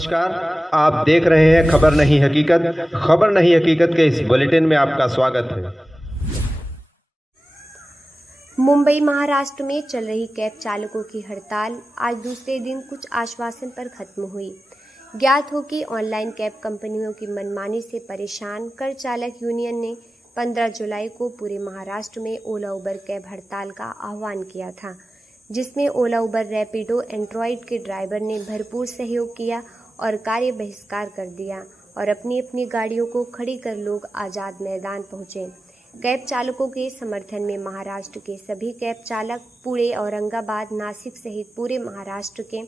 नमस्कार, आप देख रहे हैं खबर नहीं हकीकत। खबर नहीं हकीकत के इस बुलेटिन में आपका स्वागत है। मुंबई महाराष्ट्र में चल रही कैब चालकों की हड़ताल आज दूसरे दिन कुछ आश्वासन पर खत्म हुई। ज्ञात हो कि ऑनलाइन कैब कंपनियों की मनमानी से परेशान कर चालक यूनियन ने 15 जुलाई को पूरे महाराष्ट्र में ओला उबर कैब हड़ताल का आह्वान किया था, जिसमें ओला उबर रैपिडो एंड्रॉयड के ड्राइवर ने भरपूर सहयोग किया और कार्य बहिष्कार कर दिया और अपनी अपनी गाड़ियों को खड़ी कर लोग आज़ाद मैदान पहुंचे। कैब चालकों के समर्थन में महाराष्ट्र के सभी कैब चालक, पुणे, औरंगाबाद, नासिक सहित पूरे महाराष्ट्र के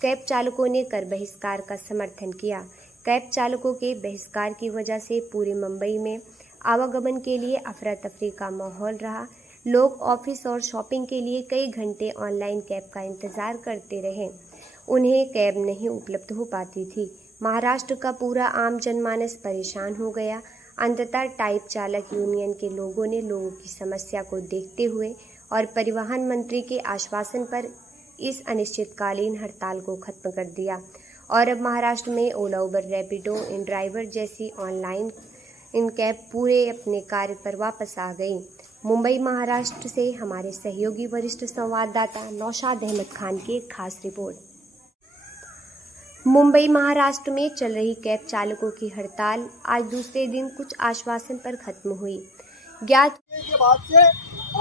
कैब चालकों ने कर बहिष्कार का समर्थन किया। कैब चालकों के बहिष्कार की वजह से पूरे मुंबई में आवागमन के लिए अफरा तफरी का माहौल रहा। लोग ऑफिस और शॉपिंग के लिए कई घंटे ऑनलाइन कैब का इंतजार करते रहे। उन्हें कैब नहीं उपलब्ध हो पाती थी। महाराष्ट्र का पूरा आम जनमानस परेशान हो गया। अंततः टाइप चालक यूनियन के लोगों ने लोगों की समस्या को देखते हुए और परिवहन मंत्री के आश्वासन पर इस अनिश्चितकालीन हड़ताल को खत्म कर दिया और अब महाराष्ट्र में ओला उबर रैपिडो इन ड्राइवर जैसी ऑनलाइन इन कैब पूरे अपने कार्य पर वापस आ गई। मुंबई महाराष्ट्र से हमारे सहयोगी वरिष्ठ संवाददाता नौशाद अहमद खान की एक खास रिपोर्ट। मुंबई महाराष्ट्र में चल रही कैब चालकों की हड़ताल आज दूसरे दिन कुछ आश्वासन पर खत्म हुई। ज्ञात के बाद से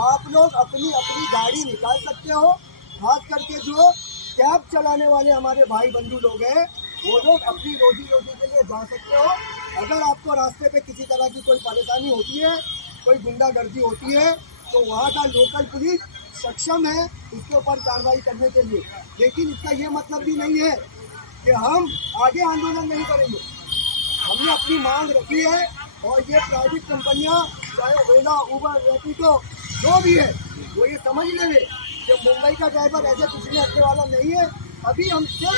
आप लोग अपनी अपनी गाड़ी निकाल सकते हो। खास करके जो कैब चलाने वाले हमारे भाई बंधु लोग हैं, वो लोग अपनी रोजी रोटी के लिए जा सकते हो। अगर आपको रास्ते पे किसी तरह की कोई परेशानी होती है, कोई गुंडागर्दी होती है, तो वहाँ का लोकल पुलिस सक्षम है उसके ऊपर कार्रवाई करने के लिए। लेकिन इसका ये मतलब भी नहीं है कि हम आगे आंदोलन नहीं करेंगे। हमने अपनी मांग रखी है और ये प्राइवेट कंपनियां, चाहे ओला, उबर, रैपिडो जो भी है, वो ये समझ लेंगे कि मुंबई का ड्राइवर ऐसे पिछले हटने वाला नहीं है। अभी हम सिर्फ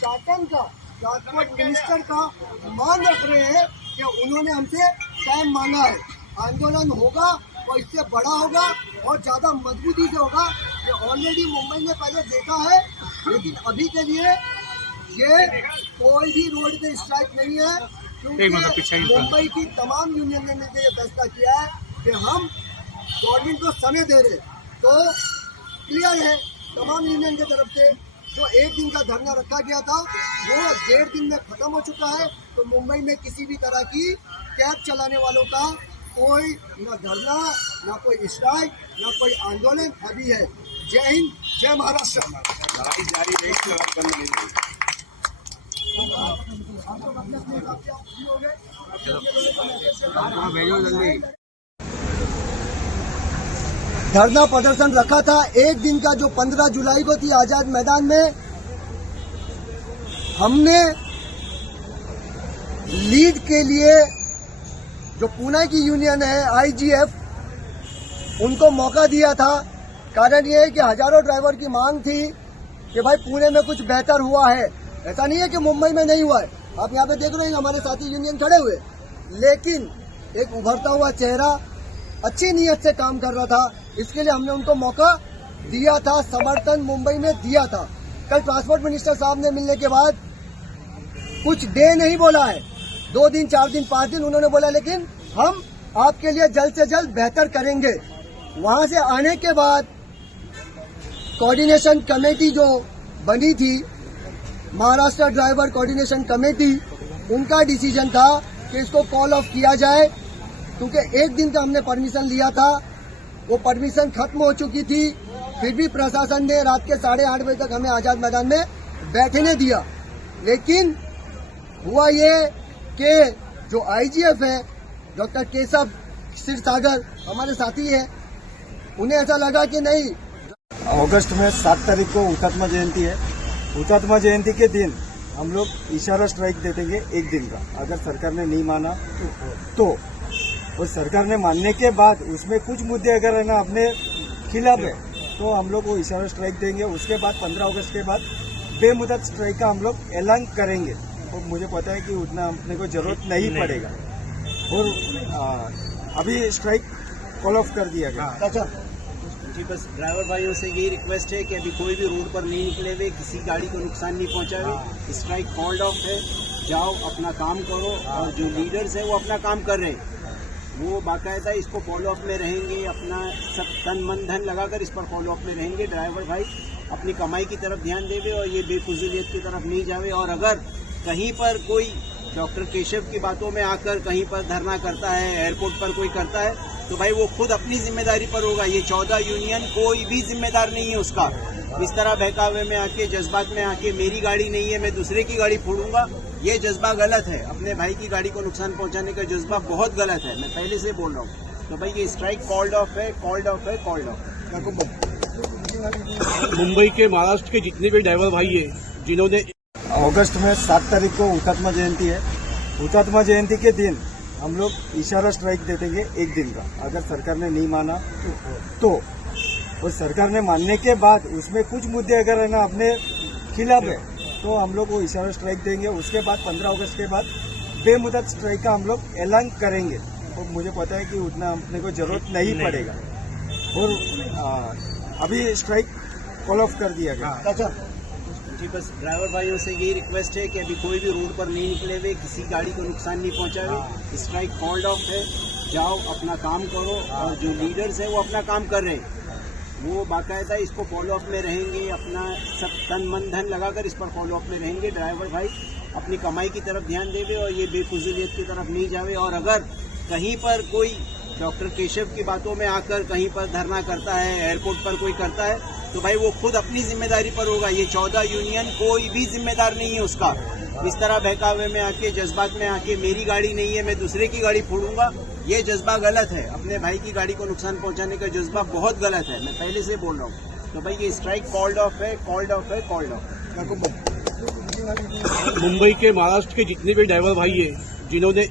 शासन का, ट्रांसपोर्ट मिनिस्टर का मांग रख रहे हैं कि उन्होंने हमसे टाइम मांगा है। आंदोलन होगा और इससे बड़ा होगा और ज़्यादा मजबूती से होगा। ये ऑलरेडी मुंबई में पहले देखा है, लेकिन अभी के लिए ये कोई भी रोड पे स्ट्राइक नहीं है, क्योंकि मुंबई की तमाम यूनियन ने ये फैसला किया है कि हम गवर्नमेंट को समय दे रहे। तो क्लियर है तमाम यूनियन की तरफ से जो एक दिन का धरना रखा गया था वो 1.5 दिन में खत्म हो चुका है। तो मुंबई में किसी भी तरह की कैब चलाने वालों का कोई न धरना, न कोई स्ट्राइक, न कोई आंदोलन अभी है। जय हिंद, जय महाराष्ट्र। धरना प्रदर्शन रखा था एक दिन का, जो 15 जुलाई को थी आजाद मैदान में। हमने लीड के लिए जो पुणे की यूनियन है IGF, उनको मौका दिया था। कारण ये है कि हजारों ड्राइवर की मांग थी कि भाई पुणे में कुछ बेहतर हुआ है। ऐसा नहीं है कि मुंबई में नहीं हुआ है। आप यहाँ पे देख रहे हैं हमारे साथी यूनियन खड़े हुए, लेकिन एक उभरता हुआ चेहरा अच्छी नीयत से काम कर रहा था, इसके लिए हमने उनको मौका दिया था, समर्थन मुंबई में दिया था। कल ट्रांसपोर्ट मिनिस्टर साहब ने मिलने के बाद कुछ डे नहीं बोला है, 2 दिन, 4 दिन, 5 दिन उन्होंने बोला, लेकिन हम आपके लिए जल्द से जल्द बेहतर करेंगे। वहां से आने के बाद कोऑर्डिनेशन कमेटी जो बनी थी, महाराष्ट्र ड्राइवर कोऑर्डिनेशन कमेटी, उनका डिसीजन था कि इसको कॉल ऑफ किया जाए, क्योंकि एक दिन का हमने परमिशन लिया था, वो परमिशन खत्म हो चुकी थी। फिर भी प्रशासन ने रात के 8:30 बजे तक हमें आजाद मैदान में बैठने दिया। लेकिन हुआ ये कि जो IGF है, डॉक्टर केशव क्षीरसागर हमारे साथी है, उन्हें ऐसा लगा कि नहीं, अगस्त में 7 तारीख को हुतात्मा जयंती है। हुतात्मा जयंती के दिन हम लोग इशारा स्ट्राइक दे देंगे 1 दिन का। अगर सरकार ने नहीं माना तो और सरकार ने मानने के बाद उसमें कुछ मुद्दे अगर है ना अपने खिलाफ है तो हम लोग वो इशारा स्ट्राइक देंगे। उसके बाद 15 अगस्त के बाद बेमुदत स्ट्राइक का हम लोग ऐलान करेंगे। और मुझे पता है कि उतना अपने को जरूरत नहीं पड़ेगा और अभी स्ट्राइक कॉल ऑफ कर दिया गया। जी बस ड्राइवर भाइयों से यही रिक्वेस्ट है कि अभी कोई भी रोड पर नहीं निकले हुए, किसी गाड़ी को नुकसान नहीं पहुंचावे। स्ट्राइक कॉल्ड ऑफ है, जाओ अपना काम करो। और जो लीडर्स है वो अपना काम कर रहे हैं, वो बाकायदा इसको फॉलो अप में रहेंगे, अपना सब तन मन धन लगाकर इस पर फॉलो अप में रहेंगे। ड्राइवर भाई अपनी कमाई की तरफ ध्यान देवे और ये बेफुजूलियत की तरफ नहीं जावे। और अगर कहीं पर कोई डॉक्टर केशव की बातों में आकर कहीं पर धरना करता है, एयरपोर्ट पर कोई करता है, तो भाई वो खुद अपनी जिम्मेदारी पर होगा। ये 14 यूनियन कोई भी जिम्मेदार नहीं है उसका। इस तरह बहकावे में आके, जज्बात में आके, मेरी गाड़ी नहीं है मैं दूसरे की गाड़ी फोड़ूंगा, ये जज्बा गलत है। अपने भाई की गाड़ी को नुकसान पहुंचाने का जज्बा बहुत गलत है, मैं पहले से बोल रहा हूँ। तो भाई ये स्ट्राइक कॉल्ड ऑफ है, कॉल्ड ऑफ है, कॉल्ड ऑफ है। मुंबई के, महाराष्ट्र के जितने भी ड्राइवर भाई है जिन्होंने अगस्त में 7 तारीख को हुतात्मा जयंती है। हुतात्मा जयंती के दिन हम लोग इशारा स्ट्राइक दे देंगे एक दिन का। अगर सरकार ने नहीं माना तो और सरकार ने मानने के बाद उसमें कुछ मुद्दे अगर है ना अपने खिलाफ है तो हम लोग वो इशारा स्ट्राइक देंगे। उसके बाद 15 अगस्त के बाद बेमुदत स्ट्राइक का हम लोग ऐलान करेंगे। और मुझे पता है कि उतना अपने को जरूरत नहीं पड़ेगा। और अभी स्ट्राइक कॉल ऑफ कर दिया गया। जी बस ड्राइवर भाइयों से यही रिक्वेस्ट है कि अभी कोई भी रोड पर नहीं निकले हुए, किसी गाड़ी को नुकसान नहीं पहुंचावे। स्ट्राइक कॉल्ड ऑफ है, जाओ अपना काम करो। और जो लीडर्स है वो अपना काम कर रहे हैं, वो बाकायदा इसको फॉलो अप में रहेंगे, अपना सब तन मन धन लगाकर इस पर फॉलो अप में रहेंगे। ड्राइवर भाई अपनी कमाई की तरफ ध्यान देवे और ये बेफुजूलियत की तरफ नहीं जावे। और अगर कहीं पर कोई डॉक्टर केशव की बातों में आकर कहीं पर धरना करता है, एयरपोर्ट पर कोई करता है, तो भाई वो खुद अपनी जिम्मेदारी पर होगा। ये 14 यूनियन कोई भी जिम्मेदार नहीं है उसका। इस तरह बहकावे में आके, जज्बात में आके, मेरी गाड़ी नहीं है मैं दूसरे की गाड़ी फोड़ूंगा, ये जज्बा गलत है। अपने भाई की गाड़ी को नुकसान पहुंचाने का जज्बा बहुत गलत है, मैं पहले से बोल रहा हूँ। तो भाई ये स्ट्राइक कॉल्ड ऑफ है, कॉल्ड ऑफ है, कॉल्ड ऑफ है। मुंबई के, महाराष्ट्र के जितने भी ड्राइवर भाई है जिन्होंने